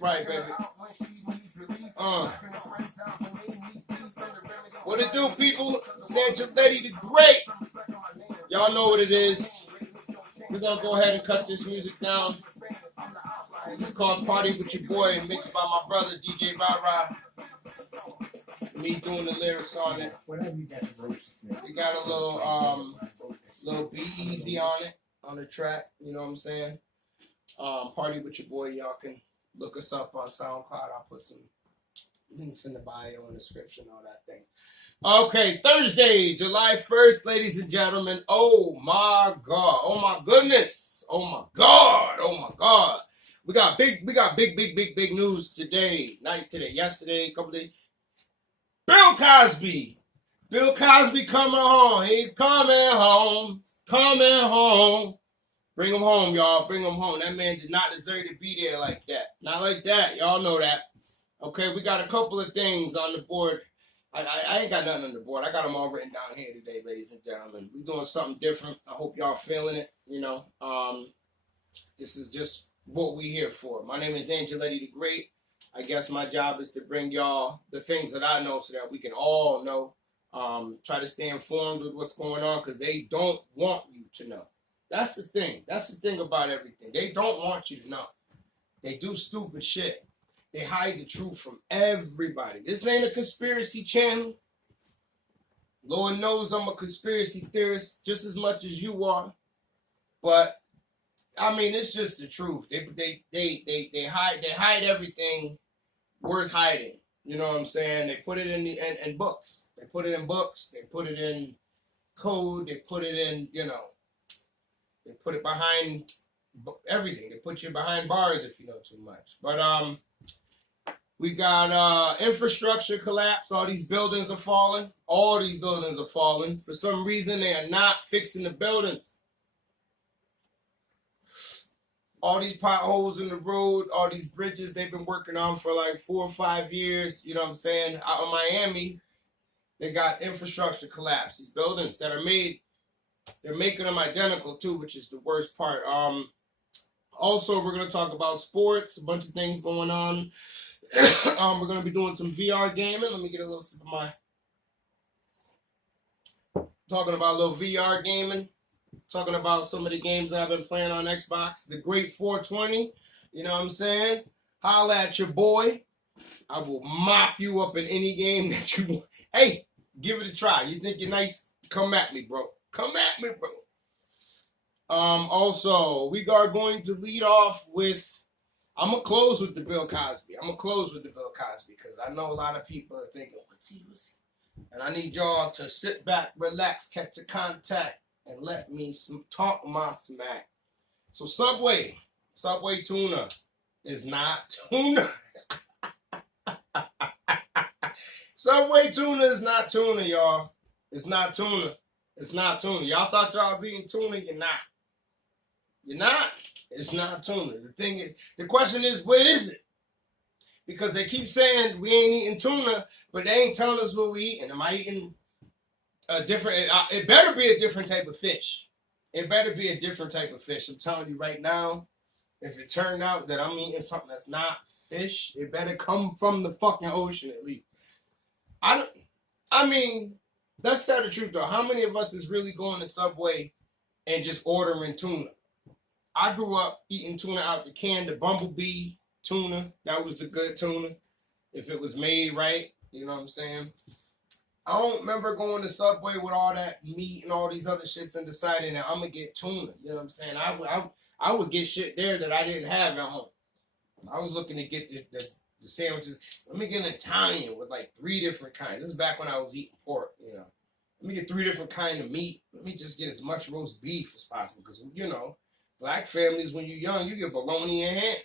right, baby. What it do, people? Sangiletti the Great. Y'all know what it is. We're gonna go ahead and cut this music down. This is called Party With Your Boy, mixed by my brother DJ Ra. Me doing the lyrics on it. We got a little Be Easy on it, on the track. You know what I'm saying? Party With Your Boy. Y'all can look us up on SoundCloud. I'll put some links in the bio and description, all that thing. Okay, Thursday, July 1st, ladies and gentlemen. Oh my God. Oh my goodness. Oh my God. Oh my God. We got big news today. Yesterday, a couple days. Bill Cosby. Bill Cosby coming home. He's coming home. Coming home. Bring him home, y'all. Bring him home. That man did not deserve to be there like that. Not like that. Y'all know that. Okay, we got a couple of things on the board. I ain't got nothing on the board. I got them all written down here today, ladies and gentlemen. We're doing something different. I hope y'all feeling it. You know, this is just what we here for. My name is Angeletti the Great. I guess my job is to bring y'all the things that I know so that we can all know. Try to stay informed with what's going on because they don't want you to know. That's the thing. That's the thing about everything. They don't want you to know. They do stupid shit. They hide the truth from everybody. This ain't a conspiracy channel. Lord knows I'm a conspiracy theorist just as much as you are. But I mean, it's just the truth. They hide everything worth hiding. You know what I'm saying? They put it in books. They put it in books. They put it in code. They put it in, you know, they put it behind everything. They put you behind bars if you know too much. But we got infrastructure collapse. All these buildings are falling. All these buildings are falling. For some reason, they are not fixing the buildings. All these potholes in the road, all these bridges they've been working on for like 4 or 5 years. You know what I'm saying? Out in Miami, they got infrastructure collapse. These buildings that are made, they're making them identical too, which is the worst part. Also, we're going to talk about sports, a bunch of things going on. We're going to be doing some VR gaming. Let me get a little sip of my... Talking about a little VR gaming. Talking about some of the games that I've been playing on Xbox. The Great 420. You know what I'm saying? Holla at your boy. I will mop you up in any game that you want. Hey, give it a try. You think you're nice? Come at me, bro. Come at me, bro. Also, we are going to lead off with... I'm going to close with the Bill Cosby. Because I know a lot of people are thinking, what's he? And I need y'all to sit back, relax, catch the contact, and let me talk my smack. So Subway tuna is not tuna. Subway tuna is not tuna, y'all. It's not tuna. It's not tuna. Y'all thought y'all was eating tuna. You're not. You're not. It's not tuna. The thing is, the question is, what is it? Because they keep saying we ain't eating tuna, but they ain't telling us what we eating. Am I eating a different? It better be a different type of fish. It better be a different type of fish. I'm telling you right now, if it turned out that I'm eating something that's not fish, it better come from the fucking ocean at least. I mean, let's tell the truth though. How many of us is really going to Subway and just ordering tuna? I grew up eating tuna out the can, the bumblebee tuna. That was the good tuna. If it was made right, you know what I'm saying? I don't remember going to Subway with all that meat and all these other shits and deciding that I'm going to get tuna. You know what I'm saying? I would get shit there that I didn't have at home. I was looking to get the sandwiches. Let me get an Italian with like 3 different kinds. This is back when I was eating pork, you know. Let me get 3 different kinds of meat. Let me just get as much roast beef as possible because, you know, black families, when you're young, you get bologna in hand.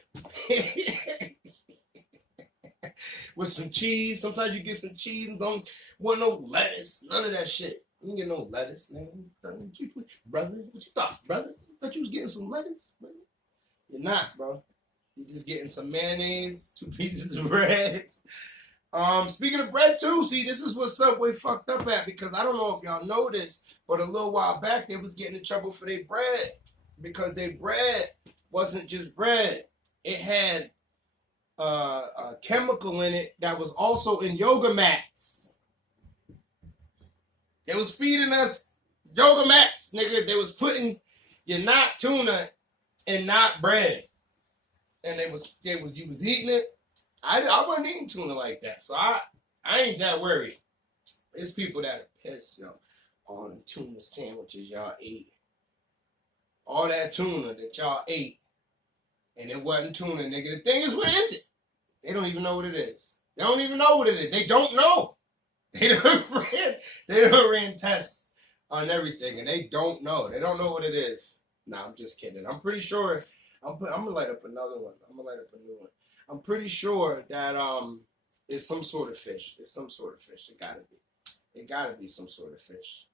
With some cheese. Sometimes you get some cheese and don't want no lettuce. None of that shit. You don't get no lettuce, man. Brother, what you thought, brother? You thought you was getting some lettuce? Brother? You're not, bro. You're just getting some mayonnaise, 2 pieces of bread. Speaking of bread, too, see, this is what Subway fucked up at because I don't know if y'all know this, but a little while back, they was getting in trouble for their bread because their bread wasn't just bread. It had a chemical in it that was also in yoga mats. They was feeding us yoga mats, nigga. They was putting your not tuna in not bread, and you was eating it. I wasn't eating tuna like that, so I ain't that worried. It's people that are pissed, yo. All the tuna sandwiches y'all ate, all that tuna that y'all ate, and it wasn't tuna, nigga. The thing is, what is it? They don't even know what it is. They don't even know what it is. They don't know. They don't ran tests on everything, and they don't know. They don't know what it is. Nah, I'm just kidding. I'm pretty sure. I'm gonna light up another one. I'm gonna light up a new one. I'm pretty sure that it's some sort of fish. It's some sort of fish. It gotta be. It gotta be some sort of fish.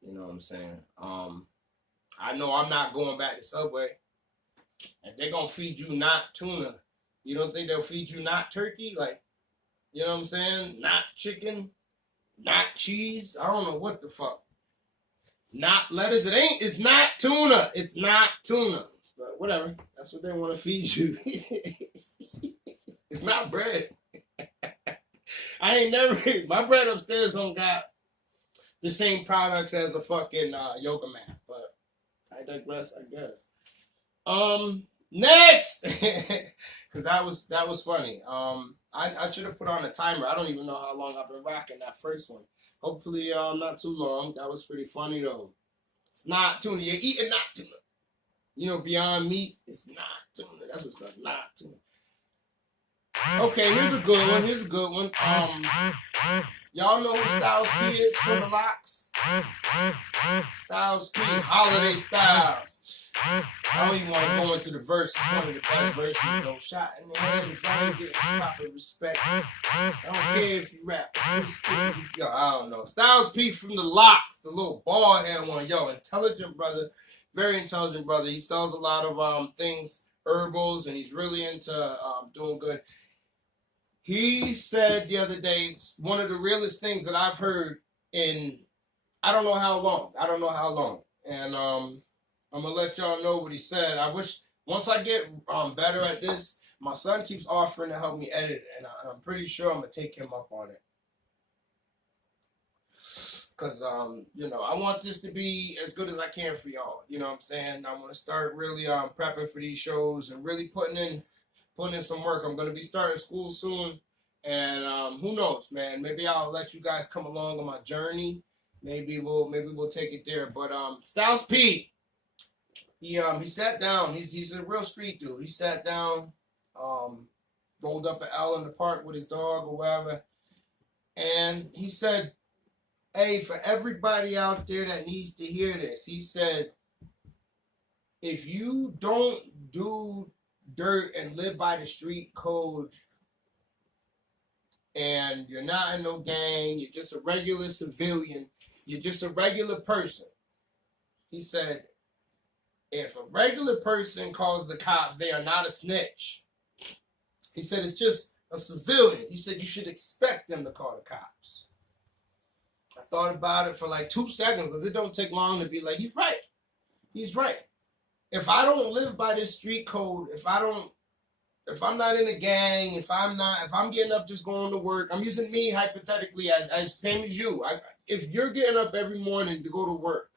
You know what I'm saying? I know I'm not going back to Subway. If they're gonna feed you not tuna, you don't think they'll feed you not turkey? Like, you know what I'm saying? Not chicken, not cheese. I don't know what the fuck. Not lettuce. It's not tuna. It's not tuna. But whatever. That's what they want to feed you. It's not bread. I ain't never. My bread upstairs don't got the same products as a fucking yoga mat. But I digress, I guess. Next, because that was funny. I should have put on a timer. I don't even know how long I've been rocking that first one. Hopefully, not too long. That was pretty funny though. It's not tuna. You're eating not tuna. You know, Beyond Meat. It's not tuna. That's what's not tuna. Okay, here's a good one. Here's a good one. Y'all know who Styles P is for the locks? Styles P, Holiday Styles. I don't even want to go into the verse. It's one of the best verses, though. Shot in the head if I ain't getting proper respect. I don't care if you rap. Yo, I don't know. Styles P from the locks, the little bald head one. Yo, intelligent brother. Very intelligent brother. He sells a lot of things, herbals, and he's really into doing good. He said the other day, one of the realest things that I've heard in I don't know how long. And I'm gonna let y'all know what he said. I wish once I get better at this, my son keeps offering to help me edit, and I'm pretty sure I'm gonna take him up on it. Cause you know, I want this to be as good as I can for y'all. You know what I'm saying? I'm gonna start really prepping for these shows and really putting in some work. I'm gonna be starting school soon, and who knows, man? Maybe I'll let you guys come along on my journey. Maybe we'll take it there. But Styles P, he sat down. He's a real street dude. He sat down, rolled up an L in the park with his dog or whatever, and he said, "Hey, for everybody out there that needs to hear this," he said, "if you don't do dirt and live by the street code, and you're not in no gang, you're just a regular civilian, you're just a regular person." He said, "if a regular person calls the cops, they are not a snitch." He said, "it's just a civilian." He said, "you should expect them to call the cops." I thought about it for like 2 seconds because it don't take long to be like, he's right. He's right. If I don't live by this street code, if I'm not in a gang, if I'm getting up just going to work, I'm using me hypothetically as same as you. If you're getting up every morning to go to work,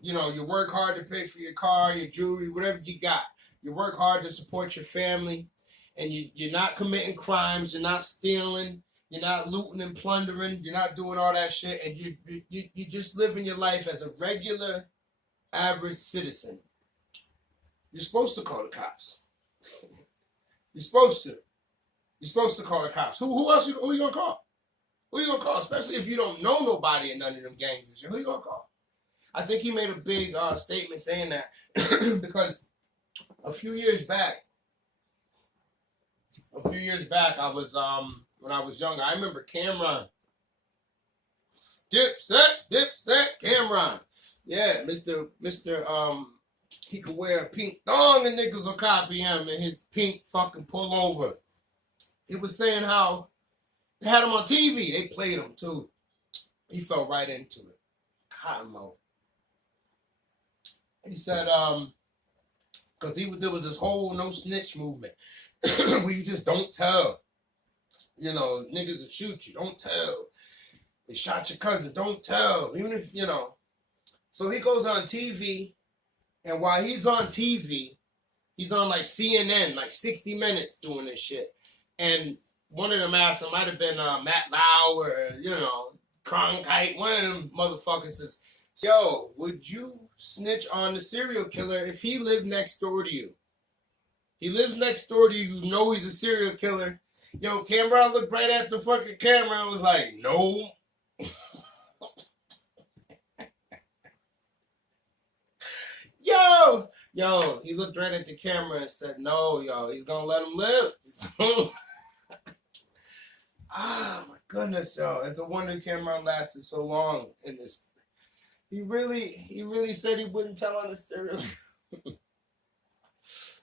you know, you work hard to pay for your car, your jewelry, whatever you got. You work hard to support your family, and you're not committing crimes, you're not stealing, you're not looting and plundering, you're not doing all that shit, and you just living your life as a regular, average citizen. You're supposed to call the cops. You're supposed to. You're supposed to call the cops. Who else? Who you gonna call? Who you gonna call? Especially if you don't know nobody in none of them gangs. Who you gonna call? I think he made a big statement saying that because a few years back, I was when I was younger. I remember Cameron, Dipset, Cameron. Yeah, Mr. He could wear a pink thong and niggas will copy him and his pink fucking pullover. He was saying how they had him on TV. They played him too. He fell right into it. Cotton mouth. He said, because there was this whole no snitch movement. where you just don't tell. You know, niggas will shoot you. Don't tell. They shot your cousin. Don't tell. Even if, you know. So he goes on TV. And while he's on TV, he's on like CNN, like 60 Minutes doing this shit. And one of them asked him, might have been Matt Lau or, you know, Cronkite. One of them motherfuckers says, yo, would you snitch on the serial killer if he lived next door to you? He lives next door to you. You know he's a serial killer. Yo, Cameron looked right at the fucking camera and was like, no. Yo, he looked right at the camera and said, no, yo, he's gonna let him live. Ah, my goodness, yo. It's a wonder Cameron lasted so long in this. He really said he wouldn't tell on the stereo.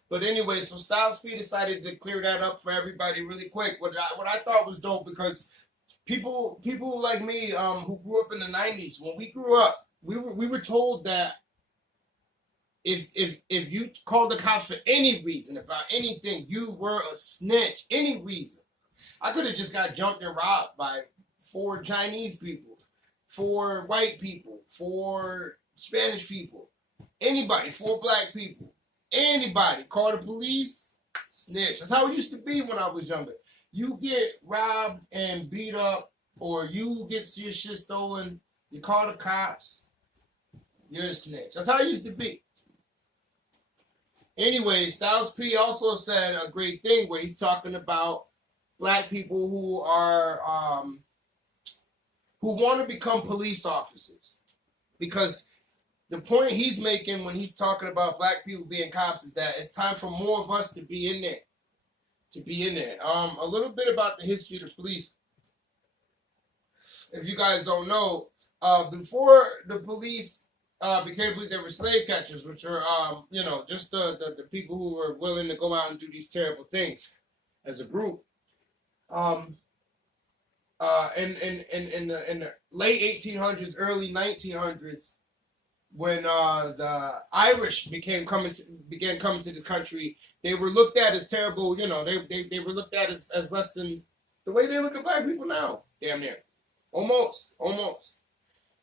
But anyway, so Styles P decided to clear that up for everybody really quick. What I thought was dope, because people like me who grew up in the 90s, when we grew up, we were told that if you called the cops for any reason about anything, you were a snitch. Any reason. I could have just got jumped and robbed by 4 Chinese people, 4 white people, 4 Spanish people, anybody, 4 black people, anybody. Call the police, snitch. That's how it used to be when I was younger. You get robbed and beat up, or you get your shit stolen, you call the cops, you're a snitch. That's how it used to be. Anyway, Styles P also said a great thing where he's talking about black people who are who want to become police officers, because the point he's making when he's talking about black people being cops is that it's time for more of us to be in there. A little bit about the history of the police. If you guys don't know, before the police became police, they were slave catchers, which are you know, just the people who were willing to go out and do these terrible things as a group. In the late 1800s, early 1900s, when the Irish began coming to this country, they were looked at as terrible. You know, they were looked at as less than the way they look at black people now. Damn near, almost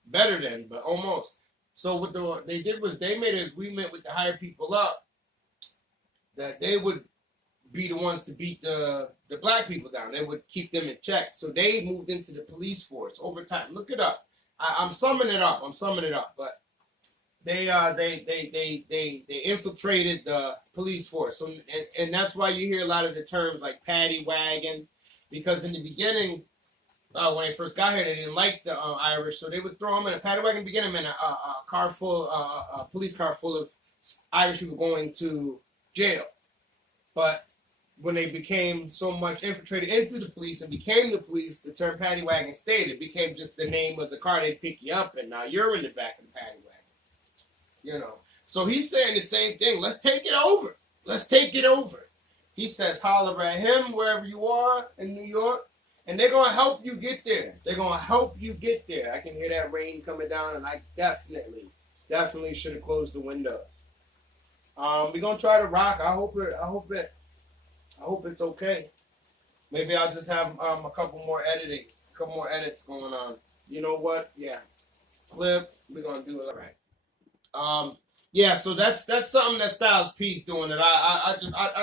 better than, but almost. So what they did was they made an agreement with the higher people up that they would be the ones to beat the black people down. They would keep them in check. So they moved into the police force over time. Look it up. I'm summing it up. But they infiltrated the police force. So and that's why you hear a lot of the terms like paddy wagon, because in the beginning, when they first got here, they didn't like the Irish, so they would throw them in a paddy wagon, begin them in a car full, a police car full of Irish people going to jail. But when they became so much infiltrated into the police and became the police, the term paddy wagon stayed. It became just the name of the car. They'd pick you up, and now you're in the back of the paddy wagon. You know. So he's saying the same thing. Let's take it over. He says, holler at him wherever you are in New York, and they're going to help you get there. I can hear that rain coming down, and I definitely should have closed the windows. We're going to try to rock. I hope it's okay. Maybe I'll just have a couple more edits going on. You know what? Yeah. Clip. We're gonna do it all right. Yeah. So that's something that Styles P's doing that I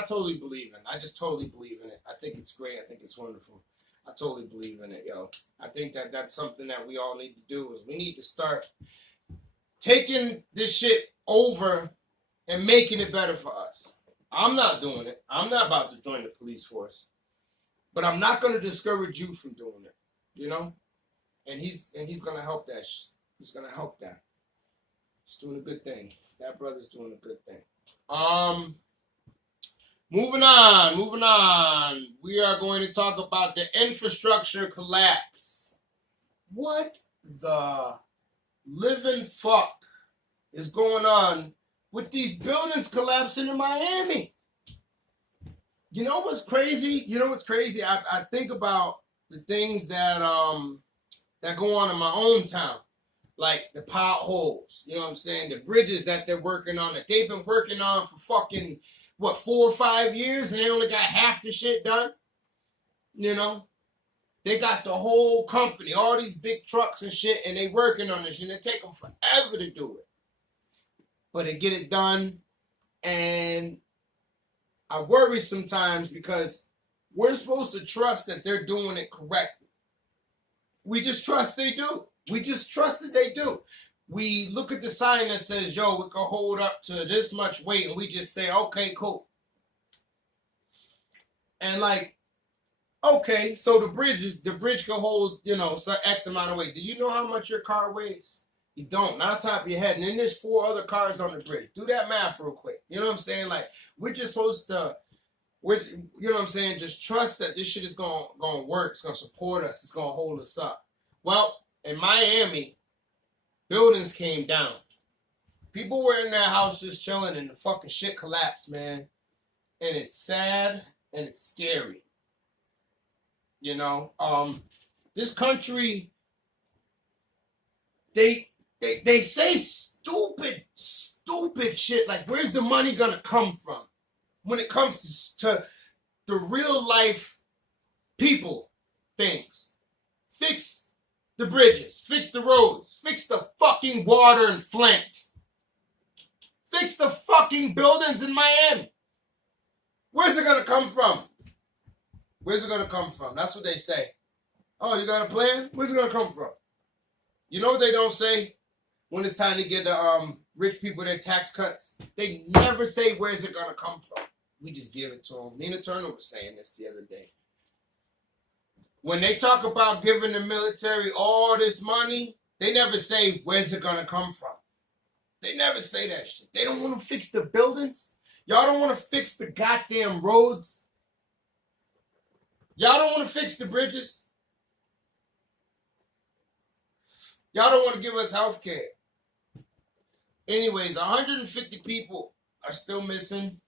totally believe in. I just totally believe in it. I think it's great. I think it's wonderful. I totally believe in it, yo. I think that's something that we all need to do. Is we need to start taking this shit over and making it better for us. I'm not doing it. I'm not about to join the police force. But I'm not going to discourage you from doing it. You know? And he's going to help that. He's going to help that. He's doing a good thing. That brother's doing a good thing. Moving on. We are going to talk about the infrastructure collapse. What the living fuck is going on with these buildings collapsing in Miami? You know what's crazy? I think about the things that go on in my own town, like the potholes. You know what I'm saying? The bridges that they're working on, that they've been working on for fucking what, 4 or 5 years, and they only got half the shit done. You know, they got the whole company, all these big trucks and shit, and they working on this, and it take them forever to do it. But they get it done, and I worry sometimes because we're supposed to trust that they're doing it correctly. We just trust they do. We just trust that they do. We look at the sign that says, yo, we can hold up to this much weight, and we just say, okay, cool. And like, okay, so the bridge can hold, you know, some X amount of weight. Do you know how much your car weighs? You don't, not on top of your head. And then there's 4 other cars on the bridge. Do that math real quick. You know what I'm saying? Like, we're just supposed to, you know what I'm saying? Just trust that this shit is going to work. It's going to support us. It's going to hold us up. Well, in Miami, buildings came down. People were in their houses chilling and the fucking shit collapsed, man. And it's sad and it's scary. You know, this country, they say stupid shit like, where's the money gonna come from when it comes to the real life people things? Fix the bridges, fix the roads, fix the fucking water in Flint, fix the fucking buildings in Miami. Where's it gonna come from? Where's it gonna come from? That's what they say. Oh, you got a plan? Where's it gonna come from? You know what they don't say when it's time to get the rich people their tax cuts? They never say where's it gonna come from. We just give it to them. Nina Turner was saying this the other day. When they talk about giving the military all this money, they never say where's it gonna come from. They never say that shit. They don't want to fix the buildings. Y'all don't want to fix the goddamn roads. Y'all don't want to fix the bridges. Y'all don't want to give us health care. Anyways, 150 people are still missing.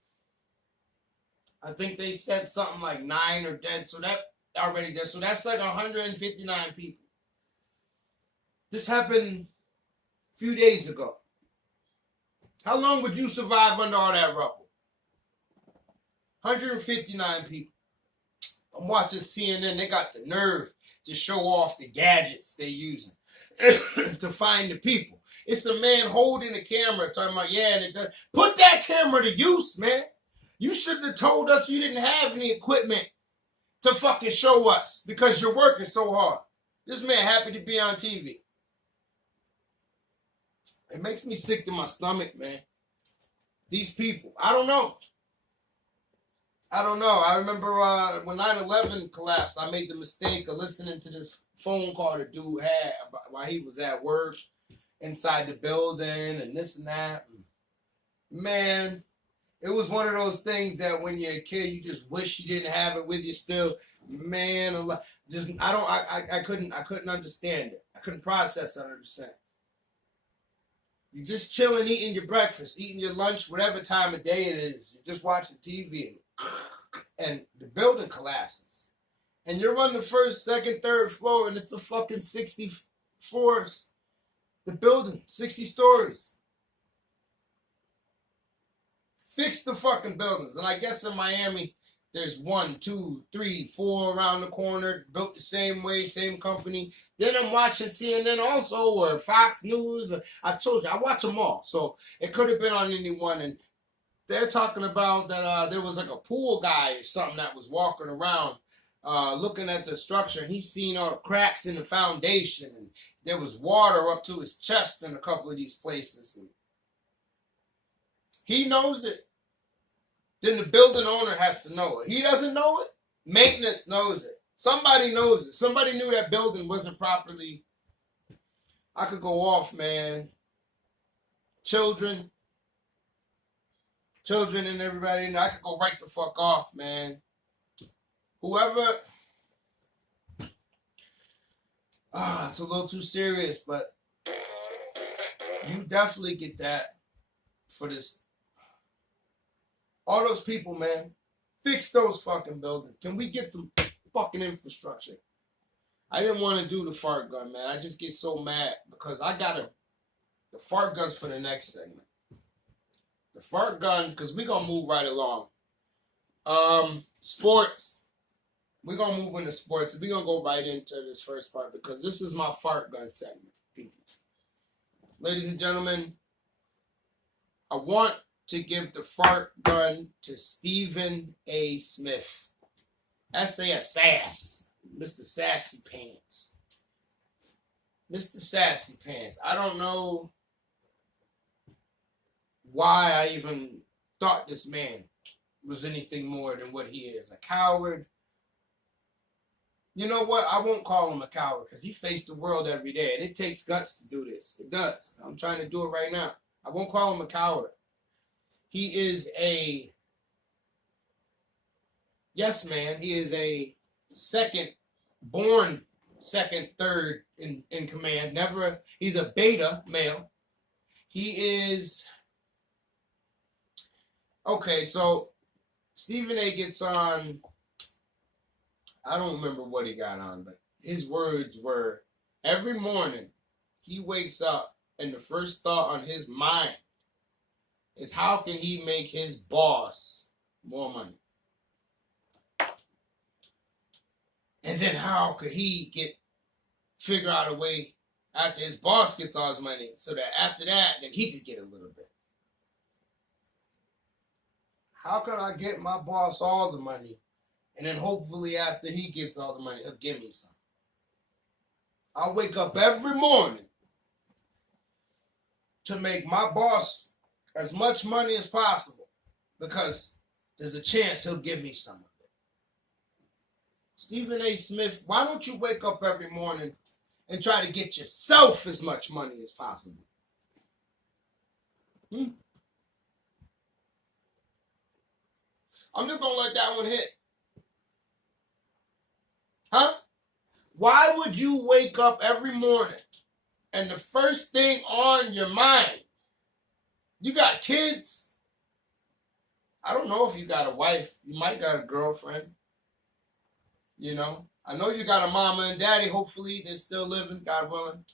I think they said something like 9 are dead. So that already dead. So that's like 159 people. This happened a few days ago. How long would you survive under all that rubble? 159 people. I'm watching CNN. They got the nerve to show off the gadgets they're using to find the people. It's a man holding the camera talking about, yeah, and it does. Put that camera to use, man. You shouldn't have told us you didn't have any equipment to fucking show us because you're working so hard. This man happy to be on TV. It makes me sick to my stomach, man. These people. I don't know. I remember when 9/11 collapsed, I made the mistake of listening to this phone call the dude had while he was at work inside the building and this and that. Man, it was one of those things that when you're a kid, you just wish you didn't have it with you still. Man, I couldn't understand it. I couldn't process 100%. You're just chilling, eating your breakfast, eating your lunch, whatever time of day it is. You're just watching TV and the building collapses. And you're on the first, second, third floor and it's a fucking 60 floors. The building, 60 stories. Fix the fucking buildings. And I guess in Miami, there's 1, 2, 3, 4 around the corner, built the same way, same company. Then I'm watching CNN also, or Fox News. I told you, I watch them all. So it could have been on any one. And they're talking about that there was like a pool guy or something that was walking around looking at the structure. And he's seen all the cracks in the foundation. And there was water up to his chest in a couple of these places. And he knows it. Then the building owner has to know it. He doesn't know it. Maintenance knows it. Somebody knows it. Somebody knew that building wasn't properly. I could go off, man. Children and everybody. And I could go right the fuck off, man. Whoever. It's a little too serious, but you definitely get that for this. All those people, man, fix those fucking buildings. Can we get some fucking infrastructure? I didn't want to do the fart gun, man. I just get so mad because I got the fart guns for the next segment. The fart gun, because we're going to move right along. Sports. We're going to move into sports. We're going to go right into this first part because this is my fart gun segment, people. Ladies and gentlemen, I want to give the fart gun to Stephen A. Smith. S.A.S. Mr. Sassy Pants. Mr. Sassy Pants. I don't know why I even thought this man was anything more than what he is. A coward. You know what? I won't call him a coward because he faced the world every day. And it takes guts to do this. It does. I'm trying to do it right now. I won't call him a coward. He is a yes man. He is a third in command. Never. He's a beta male. He is okay. So Stephen A. gets on. I don't remember what he got on, but his words were, every morning he wakes up and the first thought on his mind is how can he make his boss more money? And then how could he figure out a way after his boss gets all his money so that after that, then he could get a little bit. How can I get my boss all the money? And then hopefully after he gets all the money, he'll give me some. I wake up every morning to make my boss as much money as possible because there's a chance he'll give me some of it. Stephen A. Smith, why don't you wake up every morning and try to get yourself as much money as possible? I'm just going to let that one hit. Huh? Why would you wake up every morning and the first thing on your mind, you got kids? I don't know if you got a wife. You might got a girlfriend. You know, I know you got a mama and daddy. Hopefully they're still living, God willing.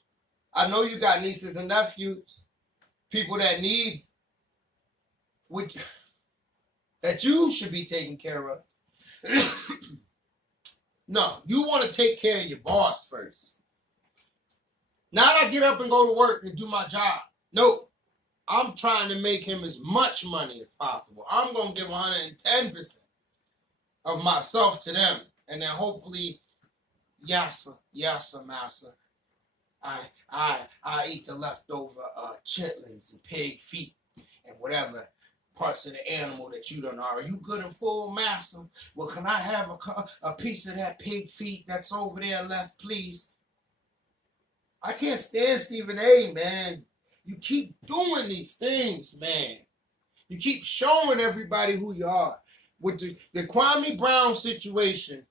I know you got nieces and nephews, people that need, that you should be taking care of. No, you want to take care of your boss first. Not I get up and go to work and do my job. No, I'm trying to make him as much money as possible. I'm going to give 110% of myself to them. And then hopefully, yes, massa. I eat the leftover chitlins and pig feet and whatever parts of the animal that you don't know. Are you good and full, master? Well, can I have a piece of that pig feet that's over there left, please? I can't stand Stephen A., man. You keep doing these things, man. You keep showing everybody who you are. With the Kwame Brown situation,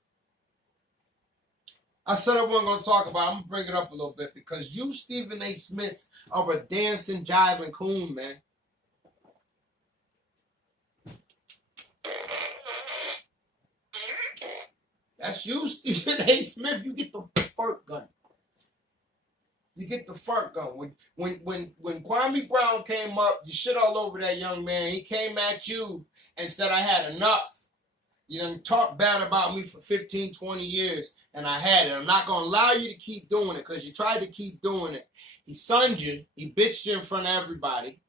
I said I wasn't going to talk about it. I'm going to bring it up a little bit because you, Stephen A. Smith, are a dancing, jiving coon, man. That's you, Stephen A. Smith. You get the fart gun. You get the fart gun. When Kwame Brown came up, you shit all over that young man. He came at you and said, I had enough. You done talked bad about me for 15, 20 years, and I had it. I'm not going to allow you to keep doing it because you tried to keep doing it. He sunned you. He bitched you in front of everybody.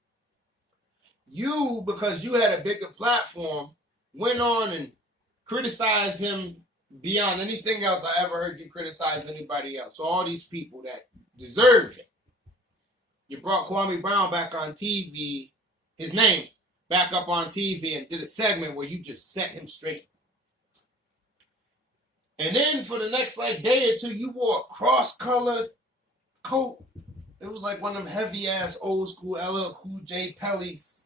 You, because you had a bigger platform, went on and criticized him beyond anything else I ever heard you criticize anybody else. So all these people that deserve it. You brought Kwame Brown back on TV, his name back up on TV, and did a segment where you just set him straight. And then for the next day or two, you wore a cross-colored coat. It was like one of them heavy-ass old school LL Cool J Pellies.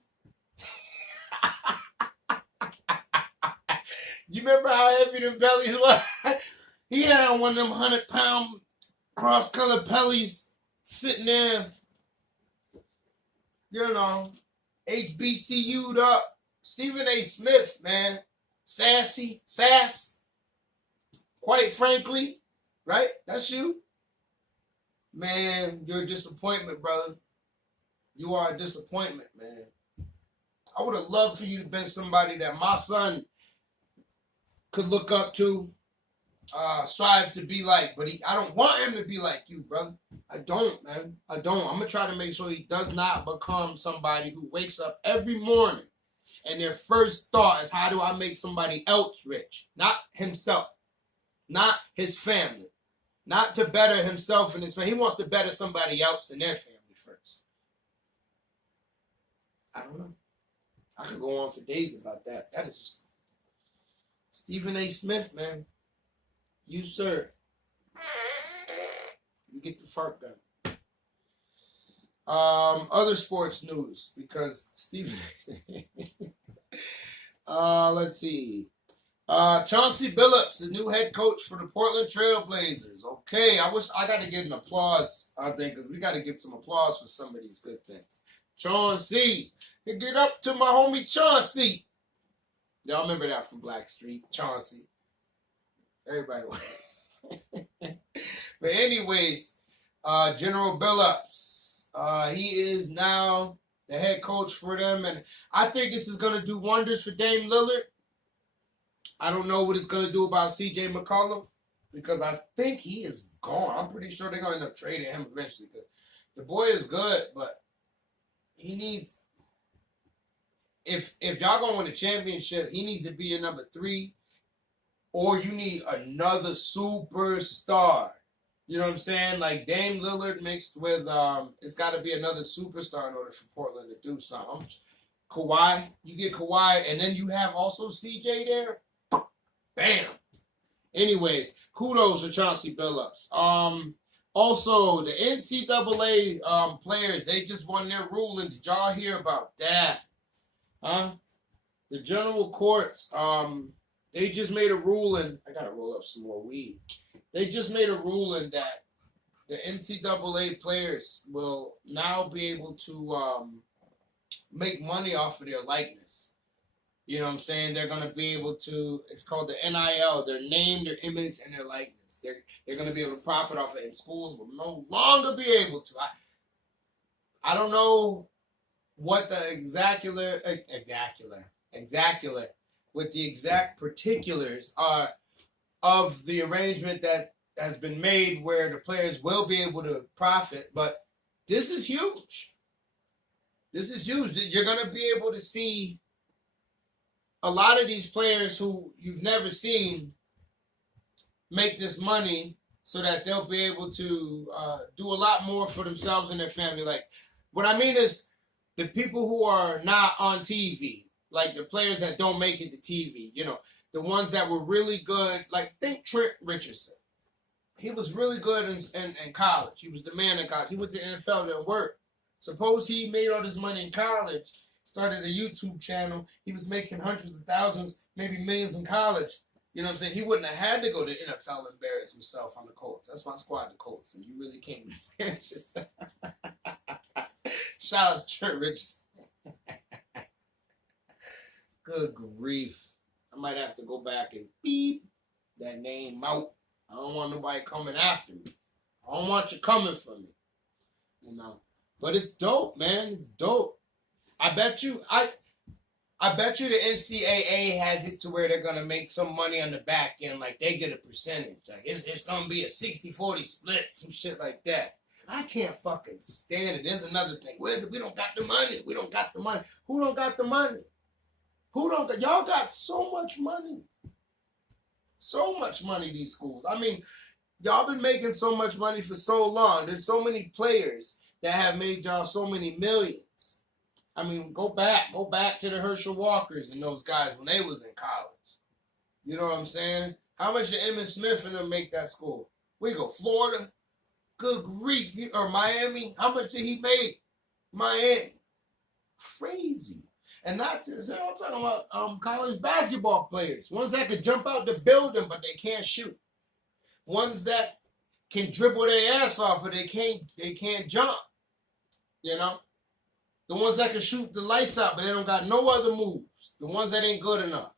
You remember how heavy them bellies were? He had on one of them 100-pound cross-colored Pellies sitting there, you know, HBCU'd up. Stephen A. Smith, man. Sass. Quite frankly, right? That's you. Man, you're a disappointment, brother. You are a disappointment, man. I would have loved for you to be somebody that my son could look up to, strive to be like. But I don't want him to be like you, brother. I don't, man. I don't. I'm gonna try to make sure he does not become somebody who wakes up every morning and their first thought is, how do I make somebody else rich? Not himself, not his family, not to better himself and his family. He wants to better somebody else and their family first. I don't know. I could go on for days about that. That is just Stephen A. Smith, man. You, sir. You get the fart gun. Other sports news, because Stephen. Let's see. Chauncey Billups, the new head coach for the Portland Trail Blazers. Okay, I got to get an applause out there, because we got to get some applause for some of these good things. Chauncey, get up to my homie Chauncey. Y'all remember that from Blackstreet, Chauncey. Everybody. But anyways, General Billups, he is now the head coach for them, and I think this is going to do wonders for Dame Lillard. I don't know what it's going to do about C.J. McCollum, because I think he is gone. I'm pretty sure they're going to end up trading him eventually, because the boy is good, but he needs, if y'all going to win a championship, he needs to be a number 3, or you need another superstar. You know what I'm saying? Like Dame Lillard mixed with, it's got to be another superstar in order for Portland to do something. Kawhi, you get Kawhi, and then you have also CJ there. Bam. Anyways, kudos to Chauncey Billups. Also, the NCAA players, they just won their ruling. Did y'all hear about that? Huh? The general courts, they just made a ruling. I gotta roll up some more weed. They just made a ruling that the NCAA players will now be able to make money off of their likeness. You know what I'm saying? They're going to be able to, it's called the NIL, their name, their image, and their likeness. They're going to be able to profit off it, and schools will no longer be able to. I don't know what the exacular, what the exact particulars are of the arrangement that has been made where the players will be able to profit, but this is huge. This is huge. You're going to be able to see a lot of these players who you've never seen make this money so that they'll be able to do a lot more for themselves and their family. Like, what I mean is the people who are not on TV, like the players that don't make it to TV, you know, the ones that were really good, like think Trent Richardson. He was really good in college. He was the man in college. He went to the NFL to work. Suppose he made all this money in college, started a YouTube channel. He was making hundreds of thousands, maybe millions in college. You know what I'm saying? He wouldn't have had to go to NFL and embarrass himself on the Colts. That's my squad, the Colts. And you really can't embarrass yourself. Shout out to Trent Richardson. Good grief. I might have to go back and beep that name out. I don't want nobody coming after me. I don't want you coming for me. You know. But it's dope, man. It's dope. I bet you the NCAA has it to where they're gonna make some money on the back end, like they get a percentage. Like it's gonna be a 60-40 split, some shit like that. I can't fucking stand it. There's another thing. We don't got the money. We don't got the money. Who don't got the money? Y'all got so much money. So much money, these schools. I mean, y'all been making so much money for so long. There's so many players that have made y'all so many millions. I mean, go back to the Herschel Walkers and those guys when they was in college. You know what I'm saying? How much did Emmitt Smith and them make that school? We go Florida. Good grief. Or Miami. How much did he make? Miami. Crazy. And not just, I'm talking about college basketball players. Ones that could jump out the building, but they can't shoot. Ones that can dribble their ass off, but they can't jump. You know? The ones that can shoot the lights out, but they don't got no other moves. The ones that ain't good enough.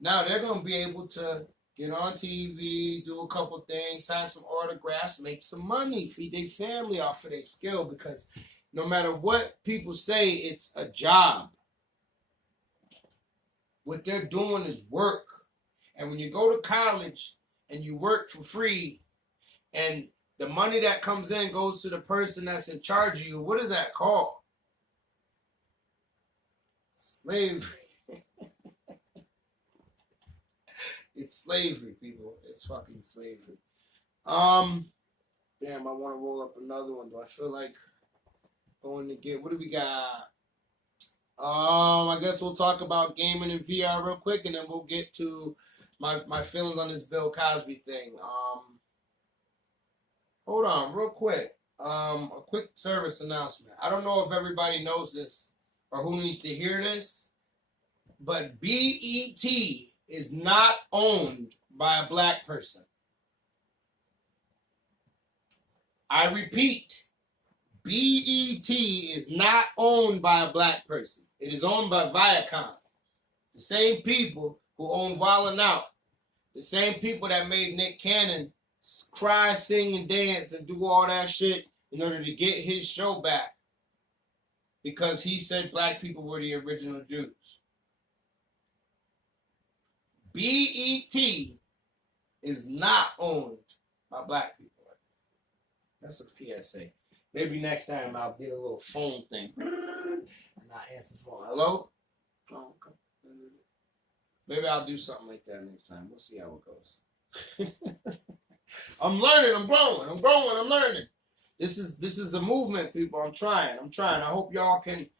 Now they're going to be able to get on TV, do a couple things, sign some autographs, make some money, feed their family off of their skill, because no matter what people say, it's a job. What they're doing is work. And when you go to college and you work for free, and the money that comes in goes to the person that's in charge of you, what is that called? Slavery. It's slavery, people. It's fucking slavery. Damn, I want to roll up another one. Do I feel like going to get, what do we got? I guess we'll talk about gaming and VR real quick, and then we'll get to my feelings on this Bill Cosby thing. Hold on, real quick. A quick service announcement. I don't know if everybody knows this or who needs to hear this, but BET is not owned by a black person. I repeat, BET is not owned by a black person. It is owned by Viacom. The same people who own Wild 'N Out. The same people that made Nick Cannon cry, sing, and dance and do all that shit in order to get his show back. Because he said black people were the original Jews. BET is not owned by black people. That's a PSA. Maybe next time I'll get a little phone thing. And not answer the phone. Hello? Oh, okay. Maybe I'll do something like that next time. We'll see how it goes. I'm learning. I'm growing. I'm learning. This is a movement, people. I'm trying. I hope y'all can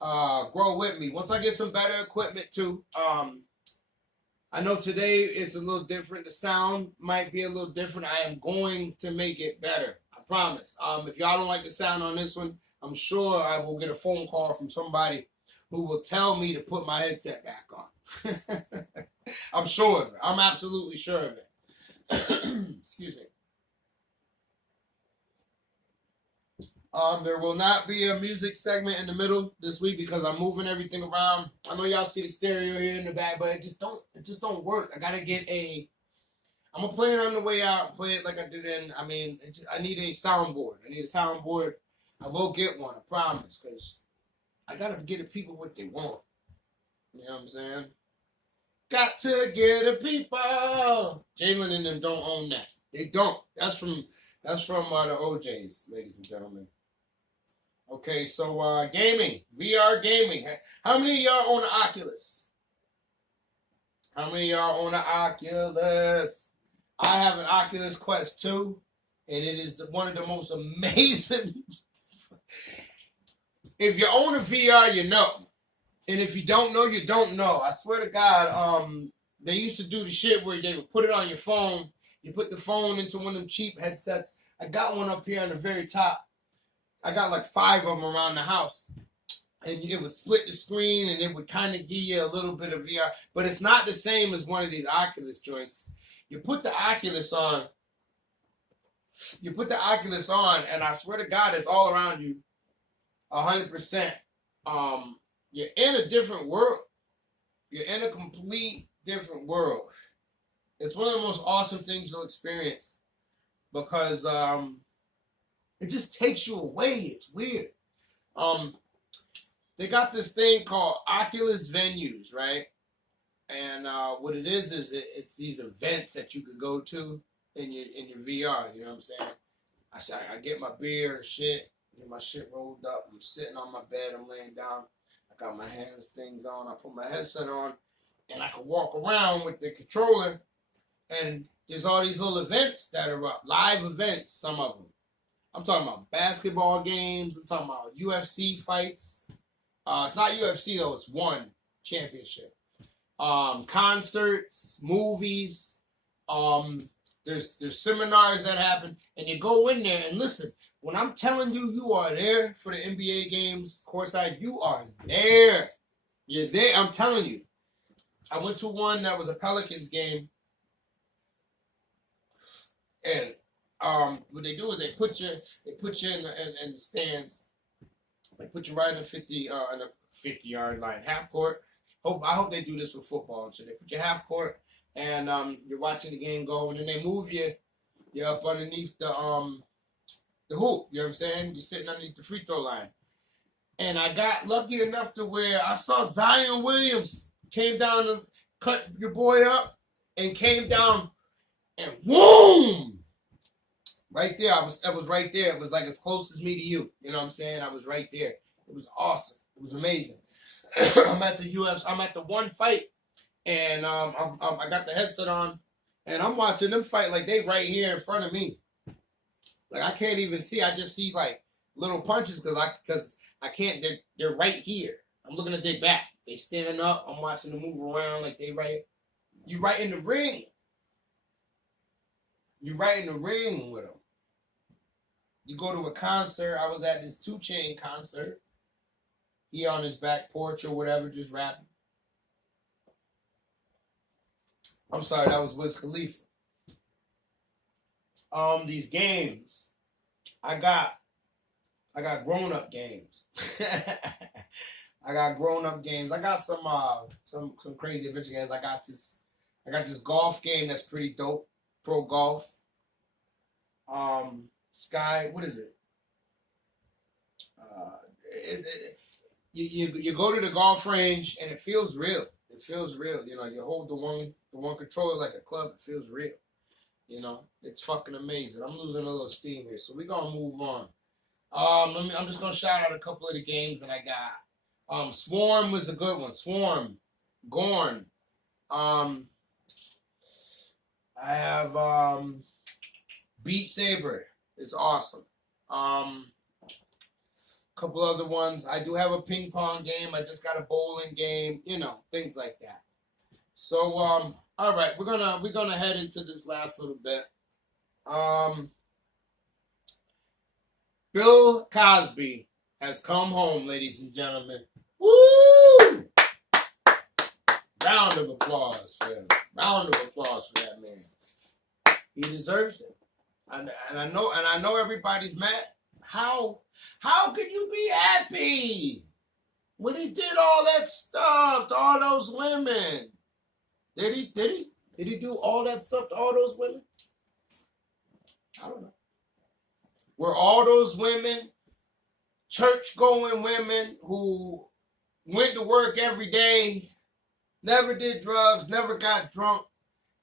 grow with me. Once I get some better equipment too. I know today it's a little different. The sound might be a little different. I am going to make it better. I promise. If y'all don't like the sound on this one, I'm sure I will get a phone call from somebody who will tell me to put my headset back on. I'm sure of it. I'm absolutely sure of it. Excuse me. There will not be a music segment in the middle this week because I'm moving everything around. I know y'all see the stereo here in the back, but it just don't work. I gotta get I'm gonna play it on the way out, play it like I did in. I mean, I need a soundboard. I will get one, I promise, because I gotta get the people what they want. You know what I'm saying? Got to get the people. Jalen and them don't own that. They don't. That's from the OJs, ladies and gentlemen. Okay, so gaming, VR gaming. How many of y'all own an Oculus? How many of y'all own an Oculus? I have an Oculus Quest 2, and it is one of the most amazing. If you own a VR, you know. And if you don't know, you don't know. I swear to God, they used to do the shit where they would put it on your phone. You put the phone into one of them cheap headsets. I got one up here on the very top. I got like 5 of them around the house. And it would split the screen and it would kind of give you a little bit of VR. But it's not the same as one of these Oculus joints. You put the Oculus on. And I swear to God, it's all around you. 100%. You're in a different world. You're in a complete different world. It's one of the most awesome things you'll experience because it just takes you away. It's weird. They got this thing called Oculus Venues, right? And what it is it's these events that you could go to in your VR. You know what I'm saying? I get my beer and shit, get my shit rolled up. I'm sitting on my bed. I'm laying down. I got my hands things on. I put my headset on, and I can walk around with the controller. And there's all these little events that are up, live events. Some of them. I'm talking about basketball games. I'm talking about UFC fights. It's not UFC though. It's one championship. Concerts, movies. There's seminars that happen, and you go in there and listen. When I'm telling you, you are there for the NBA games, courtside. You are there. You're there. I'm telling you. I went to one that was a Pelicans game, and what they do is they put you in the stands. They put you right in the 50-yard line, half court. I hope they do this with football. So they put you half court, and you're watching the game go, and then they move you. You're up underneath the hoop. You know what I'm saying? You're sitting underneath the free throw line. And I got lucky enough to where I saw Zion Williams came down to cut your boy up and came down and boom! Right there. I was right there. It was like as close as me to you. You know what I'm saying? I was right there. It was awesome. It was amazing. I'm at the UFC. I'm at the one fight, and I got the headset on, and I'm watching them fight like they right here in front of me. Like I can't even see. I just see like little punches because I can't. They're right here. I'm looking at their back. They stand up. I'm watching them move around like they right. You right in the ring. You right in the ring with them. You go to a concert. I was at this 2 Chainz concert. He on his back porch or whatever, just rapping. I'm sorry, that was Wiz Khalifa. These games, I got grown-up games. I got grown-up games. I got some crazy adventure games. I got this golf game that's pretty dope. Pro golf. Sky, what is it? You go to the golf range and it feels real. It feels real. You know, you hold the one controller like a club. It feels real. You know, it's fucking amazing. I'm losing a little steam here, so we're gonna move on. I'm just gonna shout out a couple of the games that I got. Swarm was a good one. Swarm, Gorn. I have Beat Saber. It's awesome. Couple other ones. I do have a ping pong game. I just got a bowling game. You know, things like that. So, all right, we're gonna head into this last little bit. Bill Cosby has come home, ladies and gentlemen. Woo! Round of applause for him. Round of applause for that man. He deserves it. And I know everybody's mad. How could you be happy when he did all that stuff to all those women? Did he do all that stuff to all those women? I don't know. Were all those women church-going women who went to work every day, never did drugs, never got drunk,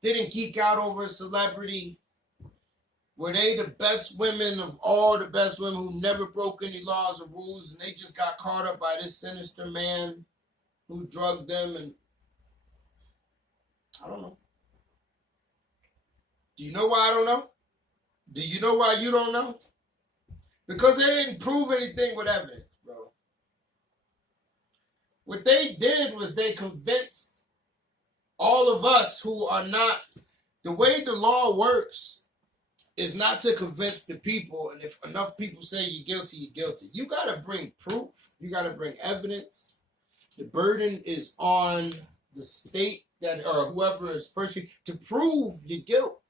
didn't geek out over a celebrity? Were they the best women of all the best women who never broke any laws or rules, and they just got caught up by this sinister man who drugged them? And I don't know. Do you know why I don't know? Do you know why you don't know? Because they didn't prove anything with evidence, bro. What they did was they convinced all of us who are not, the way the law works is not to convince the people, and if enough people say you're guilty, you're guilty. You got to bring proof. You got to bring evidence. The burden is on the state that, or whoever is persecuted, to prove your guilt.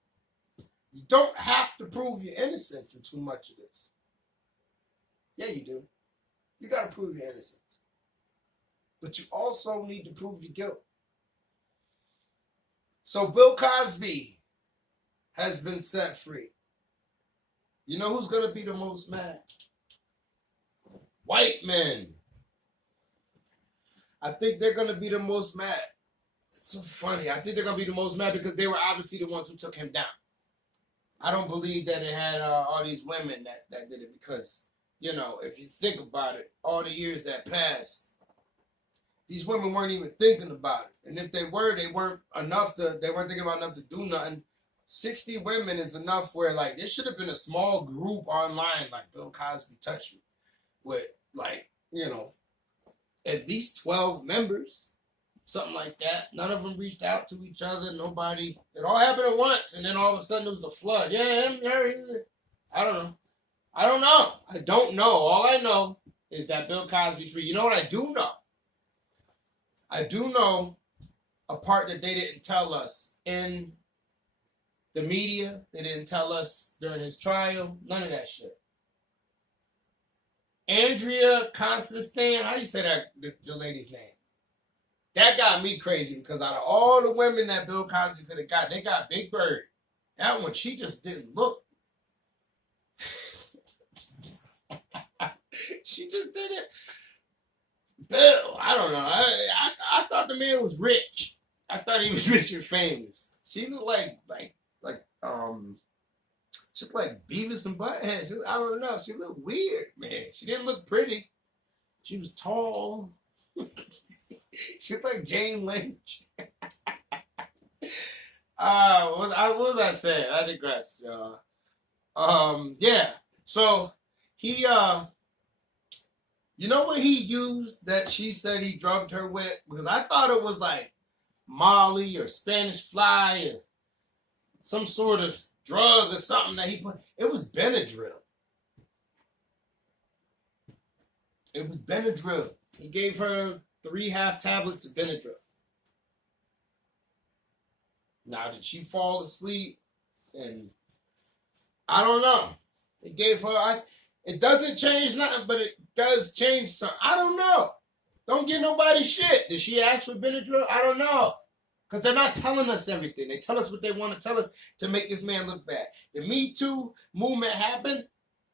You don't have to prove your innocence in too much of this. Yeah, you do. You got to prove your innocence. But you also need to prove your guilt. So Bill Cosby has been set free. You know who's going to be the most mad? White men. I think they're going to be the most mad. It's so funny. I think they're going to be the most mad because they were obviously the ones who took him down. I don't believe that it had all these women that did it because, you know, if you think about it, all the years that passed, these women weren't even thinking about it. And if they were, they weren't thinking about enough to do nothing. 60 women is enough where, like, there should have been a small group online, like Bill Cosby touched me, with, like, you know, at least 12 members, something like that. None of them reached out to each other. Nobody. It all happened at once, and then all of a sudden there was a flood. Yeah, I don't know. I don't know. All I know is that Bill Cosby's free. You know what I do know? I do know a part that they didn't tell us in the media. They didn't tell us during his trial. None of that shit. Andrea Constantine, how you say that, the lady's name? That got me crazy because out of all the women that Bill Cosby could have got, they got Big Bird. That one, she just didn't look. She just didn't. Bill, I don't know. I thought the man was rich. I thought he was rich and famous. She looked she looked like Beavis and Butthead. I don't know. She looked weird, man. She didn't look pretty. She was tall. She looked like Jane Lynch. What was I saying? I digress, y'all. Yeah. So he you know what he used that she said he drugged her with? Because I thought it was like Molly or Spanish fly or some sort of drug or something that he put. It was Benadryl. It was Benadryl. He gave her 3 half tablets of Benadryl. Now, did she fall asleep? And I don't know. It gave her, it doesn't change nothing, but it does change something. I don't know. Don't get nobody shit. Did she ask for Benadryl? I don't know. Because they're not telling us everything. They tell us what they want to tell us to make this man look bad. The Me Too movement happened.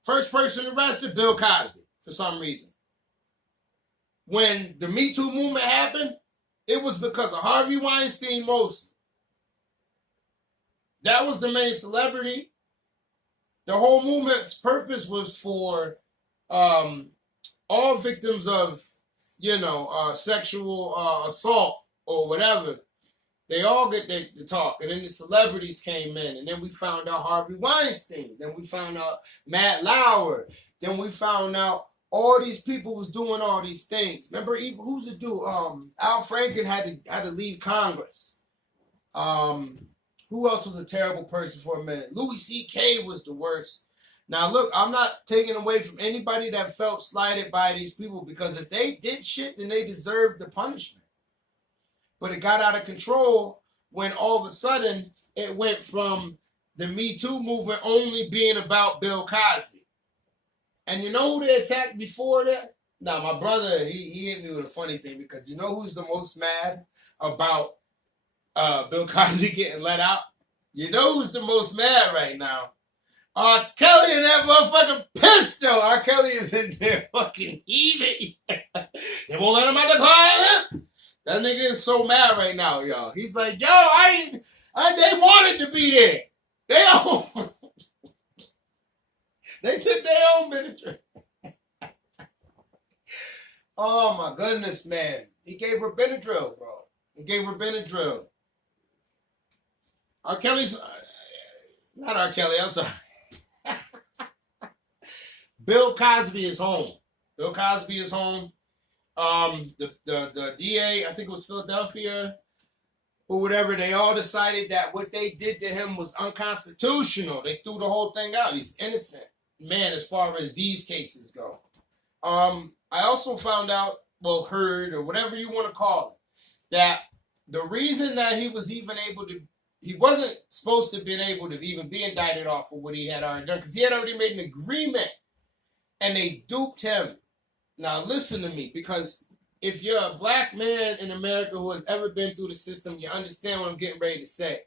First person arrested, Bill Cosby, for some reason. When the Me Too movement happened, it was because of Harvey Weinstein mostly. That was the main celebrity. The whole movement's purpose was for all victims of, sexual assault or whatever. They all get to talk. And then the celebrities came in. And then we found out Harvey Weinstein. Then we found out Matt Lauer. Then we found out all these people was doing all these things. Remember, even who's the dude? Al Franken had to leave Congress. Who else was a terrible person for a minute? Louis C.K. was the worst. Now, look, I'm not taking away from anybody that felt slighted by these people, because if they did shit, then they deserved the punishment. But it got out of control when all of a sudden it went from the Me Too movement only being about Bill Cosby. And you know who they attacked before that? Now, my brother, he hit me with a funny thing, because you know who's the most mad about Bill Cosby getting let out? You know who's the most mad right now? R. Kelly and that motherfucking pistol. R. Kelly is in there fucking heaving. They won't let him out the toilet. That nigga is so mad right now, y'all. He's like, yo, they wanted to be there. They took their own Benadryl. Oh my goodness, man. He gave her Benadryl, bro. He gave her Benadryl. R. Kelly's, not R. Kelly, I'm sorry. Bill Cosby is home. Bill Cosby is home. The DA, I think it was Philadelphia or whatever, they all decided that what they did to him was unconstitutional. They threw the whole thing out. He's innocent, man, as far as these cases go. I also found out, heard, or whatever you want to call it, that the reason that he was even able to, he wasn't supposed to have been able to even be indicted off of what he had already done, because he had already made an agreement, and they duped him. Now listen to me, because if you're a black man in America who has ever been through the system, you understand what I'm getting ready to say.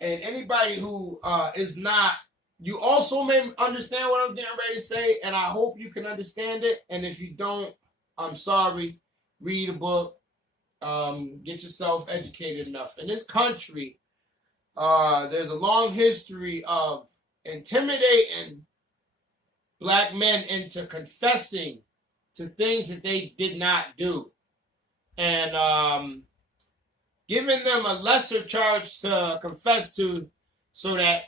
And anybody who is not, you also may understand what I'm getting ready to say, and I hope you can understand it. And if you don't, I'm sorry. Read a book. Get yourself educated enough. In this country, there's a long history of intimidating black men into confessing to things that they did not do, and giving them a lesser charge to confess to, so that,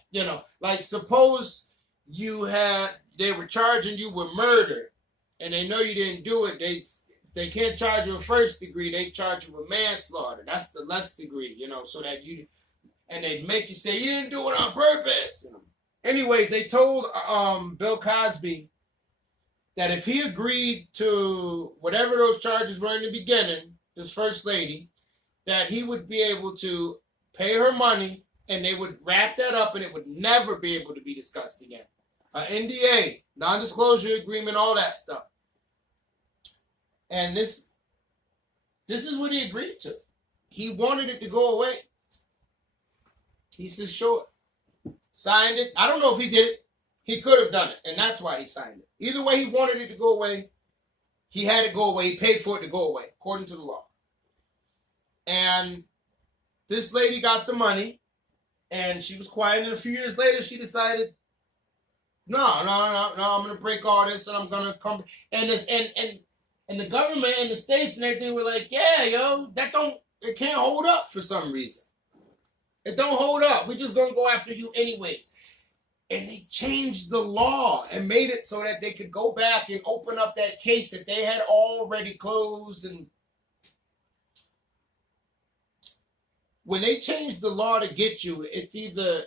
like, suppose they were charging you with murder, and they know you didn't do it. They can't charge you with first degree. They charge you with manslaughter. That's the less degree, so that and they make you say you didn't do it on purpose. Anyways, they told Bill Cosby that if he agreed to whatever those charges were in the beginning, this first lady, that he would be able to pay her money, and they would wrap that up, and it would never be able to be discussed again. NDA, non-disclosure agreement, all that stuff. And this is what he agreed to. He wanted it to go away. He said, sure. Signed it. I don't know if he did it. He could have done it, and that's why he signed it. Either way, he wanted it to go away. He had it go away. He paid for it to go away, according to the law. And this lady got the money, and she was quiet. And a few years later, she decided, no, I'm gonna break all this, and I'm gonna come. And the government and the states and everything were like, yeah, yo, it can't hold up for some reason. It don't hold up. We're just gonna go after you anyways. And they changed the law and made it so that they could go back and open up that case that they had already closed. And when they changed the law to get you, it's either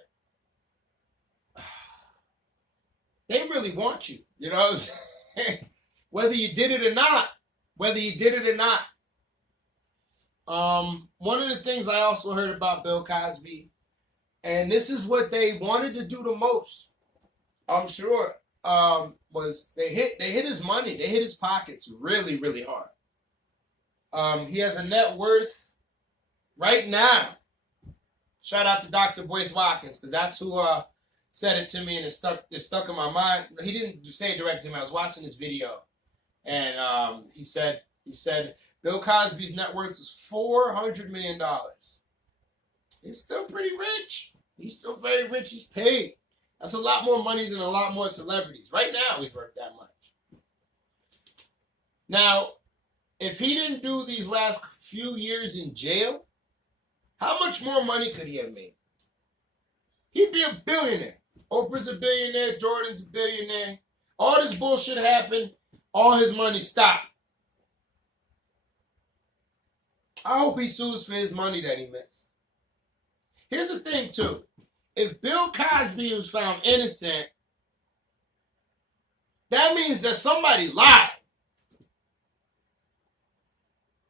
they really want you. You know what I'm saying? Whether you did it or not. One of the things I also heard about Bill Cosby, and this is what they wanted to do the most, I'm sure, was they hit his money. They hit his pockets really, really hard. He has a net worth right now. Shout out to Dr. Boyce Watkins, because that's who said it to me, and it stuck in my mind. He didn't say it directly to me. I was watching this video, and he said Bill Cosby's net worth is $400 million. He's still pretty rich. He's still very rich. He's paid. That's a lot more money than a lot more celebrities. Right now, he's worth that much. Now, if he didn't do these last few years in jail, how much more money could he have made? He'd be a billionaire. Oprah's a billionaire. Jordan's a billionaire. All this bullshit happened. All his money stopped. I hope he sues for his money that he missed. Here's the thing, too. If Bill Cosby was found innocent, that means that somebody lied.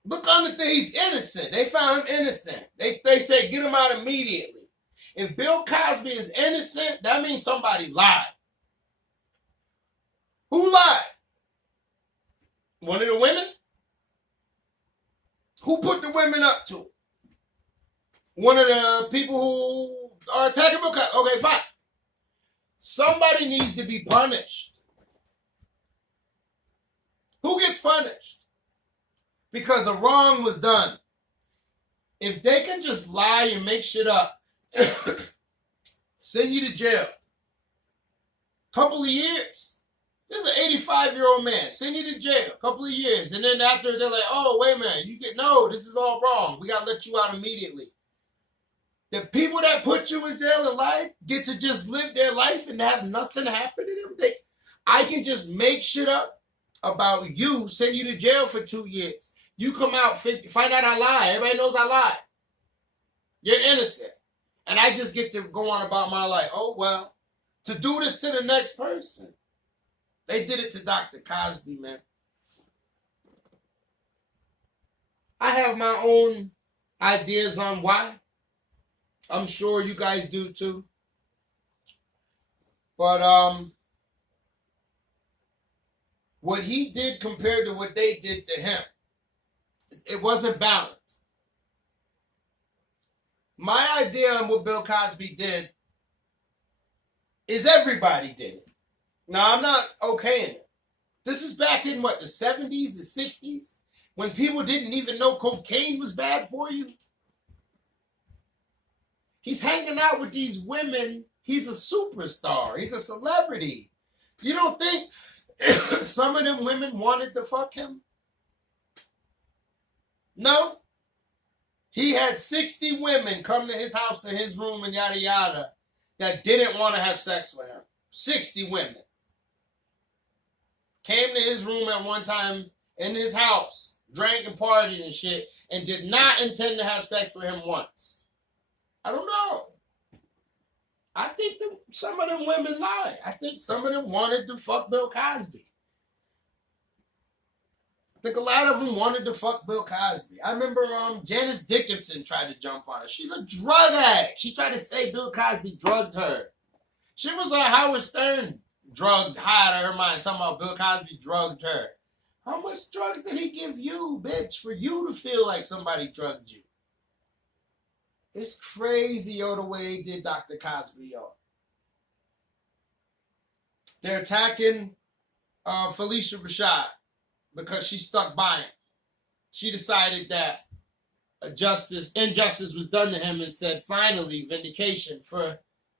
Look on the thing, he's innocent. They found him innocent. They said get him out immediately. If Bill Cosby is innocent, that means somebody lied. Who lied? One of the women? Who put the women up to it? One of the people who are attacking Bill Cosby. Okay, fine. Somebody needs to be punished. Who gets punished? Because a wrong was done. If they can just lie and make shit up, send you to jail. Couple of years. This is an 85-year-old man. Send you to jail. Couple of years. And then after, they're like, oh, wait a minute. No, this is all wrong. We got to let you out immediately. The people that put you in jail in life get to just live their life and have nothing happen to them. I can just make shit up about you, send you to jail for 2 years. You come out, find out I lied. Everybody knows I lied. You're innocent. And I just get to go on about my life. Oh, well, to do this to the next person. They did it to Dr. Cosby, man. I have my own ideas on why. I'm sure you guys do too. But what he did compared to what they did to him, it wasn't balanced. My idea on what Bill Cosby did is everybody did it. Now, I'm not okaying it. This is back in, what, the 70s, the 60s? When people didn't even know cocaine was bad for you? He's hanging out with these women. He's a superstar. He's a celebrity. You don't think some of them women wanted to fuck him? No. He had 60 women come to his house, to his room, and yada yada, that didn't want to have sex with him. 60 women. Came to his room at one time in his house, drank and partied and shit, and did not intend to have sex with him once. I don't know. I think some of them women lied. I think some of them wanted to fuck Bill Cosby. I think a lot of them wanted to fuck Bill Cosby. I remember Janice Dickinson tried to jump on her. She's a drug addict. She tried to say Bill Cosby drugged her. She was on Howard Stern, drugged high out of her mind, talking about Bill Cosby drugged her. How much drugs did he give you, bitch, for you to feel like somebody drugged you? It's crazy, yo, the way they did Dr. Cosby, yo. They're attacking Felicia Rashad. because she stuck by him. She decided that injustice was done to him and said, finally, vindication for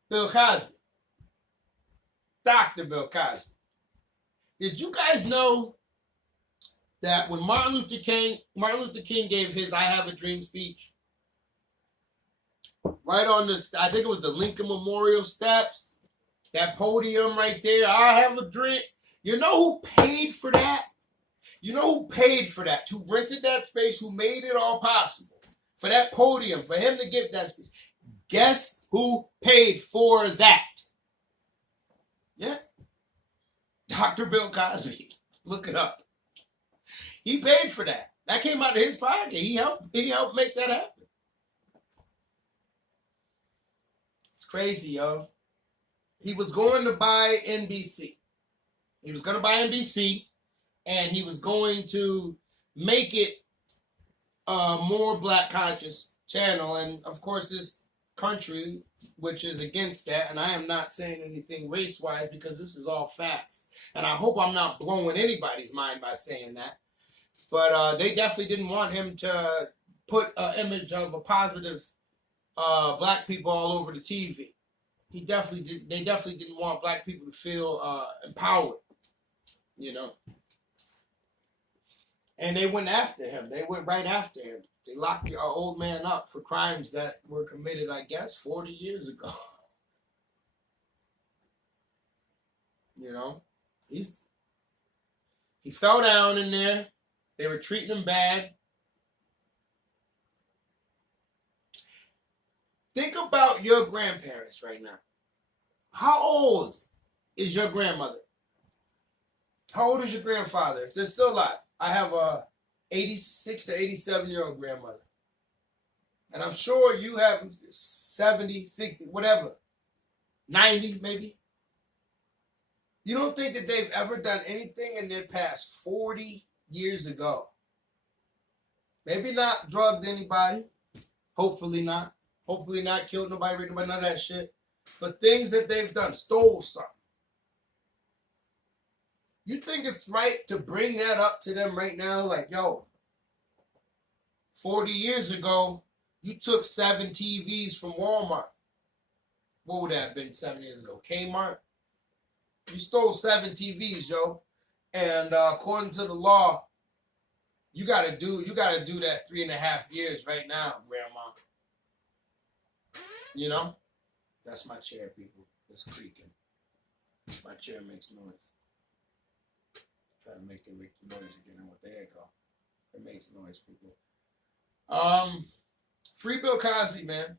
Bill Cosby. Dr. Bill Cosby. Did you guys know that when Martin Luther King gave his I Have a Dream speech, right on I think it was the Lincoln Memorial steps, that podium right there, I have a dream. You know who paid for that? You know who paid for that? Who rented that space, who made it all possible? For that podium, for him to give that speech. Guess who paid for that? Yeah. Dr. Bill Cosby. Look it up. He paid for that. That came out of his pocket. He helped make that happen. It's crazy, yo. He was going to buy NBC. He was going to buy NBC, and he was going to make it a more black conscious channel. And of course, this country, which is against that, and I am not saying anything race-wise because this is all facts. And I hope I'm not blowing anybody's mind by saying that. But they definitely didn't want him to put an image of a positive black people all over the TV. They definitely didn't want black people to feel empowered, you know. And they went after him. They went right after him. They locked our old man up for crimes that were committed, I guess, 40 years ago. You know, he fell down in there. They were treating him bad. Think about your grandparents right now. How old is your grandmother? How old is your grandfather? If they're still alive. I have a 86 to 87-year-old grandmother. And I'm sure you have 70, 60, whatever. 90 maybe. You don't think that they've ever done anything in their past 40 years ago? Maybe not drugged anybody. Hopefully not. Hopefully not killed nobody, raped nobody, none of that shit. But things that they've done, stole something. You think it's right to bring that up to them right now? Like, yo, 40 years ago, you took 7 TVs from Walmart. What would that have been 7 years ago? Kmart? You stole 7 TVs, yo. And according to the law, you gotta do that 3.5 years right now, Grandma. You know? That's my chair, people. It's creaking. My chair makes noise. Try to make it make noise again. What the heck? It makes noise, people. Free Bill Cosby, man.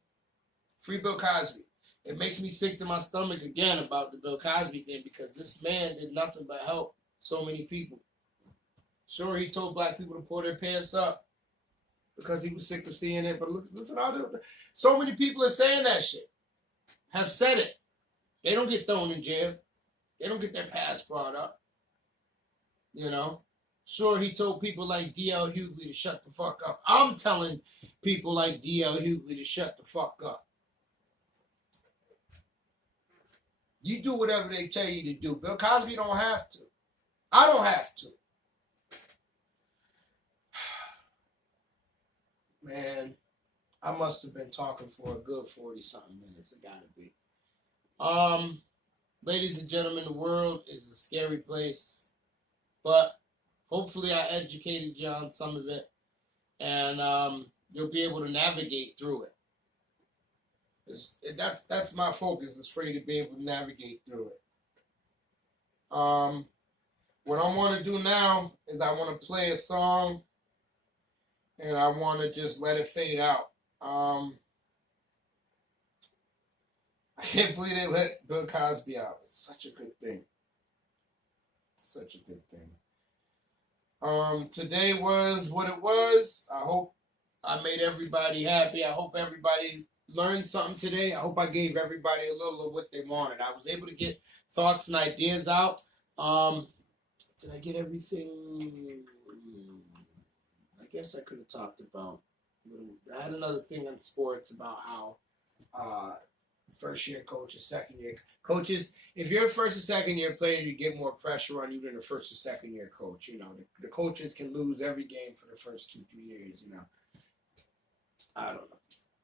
Free Bill Cosby. It makes me sick to my stomach again about the Bill Cosby thing because this man did nothing but help so many people. Sure, he told black people to pull their pants up because he was sick of seeing it. But listen, so many people are saying that shit. Have said it. They don't get thrown in jail. They don't get their past brought up. You know? Sure, he told people like D.L. Hughley to shut the fuck up. I'm telling people like D.L. Hughley to shut the fuck up. You do whatever they tell you to do. Bill Cosby don't have to. I don't have to. Man, I must have been talking for a good 40-something minutes. It gotta be. Ladies and gentlemen, the world is a scary place. But hopefully I educated you on some of it. And you'll be able to navigate through it. That's my focus, is for you to be able to navigate through it. What I want to do now is I want to play a song and I want to just let it fade out. I can't believe they let Bill Cosby out. It's such a good thing. Such a good thing. Today was what it was. I hope I made everybody happy. I hope everybody learned something today. I hope I gave everybody a little of what they wanted. I was able to get thoughts and ideas out. Did I get everything? I guess I could have talked about. I had another thing on sports about how first year coaches, second year coaches. If you're a first or second year player, you get more pressure on you than a first or second year coach. You know, the coaches can lose every game for the first 2-3 years. You know, I don't know.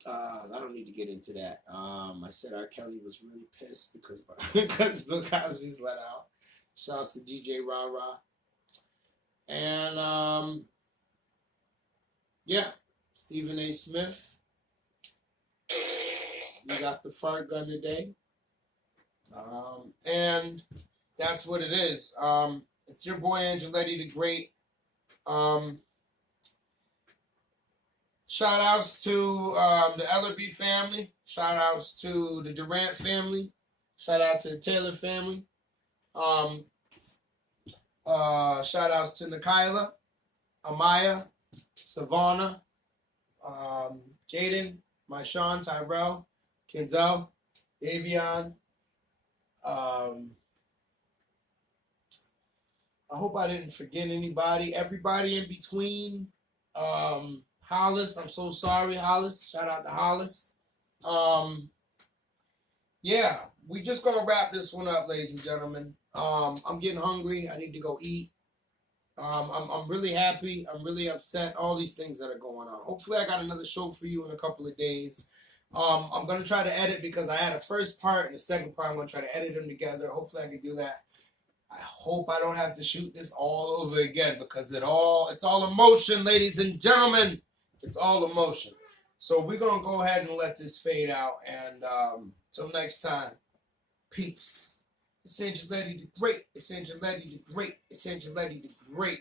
I don't need to get into that. I said R. Kelly was really pissed because Bill Cosby's let out. Shouts to DJ Rah Rah. And yeah, Stephen A. Smith. We got the fart gun today. And that's what it is. It's your boy Angeletti the Great. Shout outs to the Ellerby family. Shout outs to the Durant family. Shout out to the Taylor family. Shout outs to Nikayla, Amaya, Savannah, Jaden, Maishawn, Tyrell, Kenzel, Davion. I hope I didn't forget anybody. Everybody in between. Hollis, I'm so sorry, Hollis. Shout out to Hollis. Yeah, we just gonna wrap this one up, ladies and gentlemen. I'm getting hungry. I need to go eat. I'm really happy. I'm really upset. All these things that are going on. Hopefully, I got another show for you in a couple of days. I'm gonna try to edit because I had a first part and a second part. I'm gonna try to edit them together. Hopefully, I can do that. I hope I don't have to shoot this all over again because it's all emotion, ladies and gentlemen. It's all emotion. So we're going to go ahead and let this fade out. And till next time, peace. It's Angeletti the Great. It's Angeletti the Great. It's Angeletti the Great.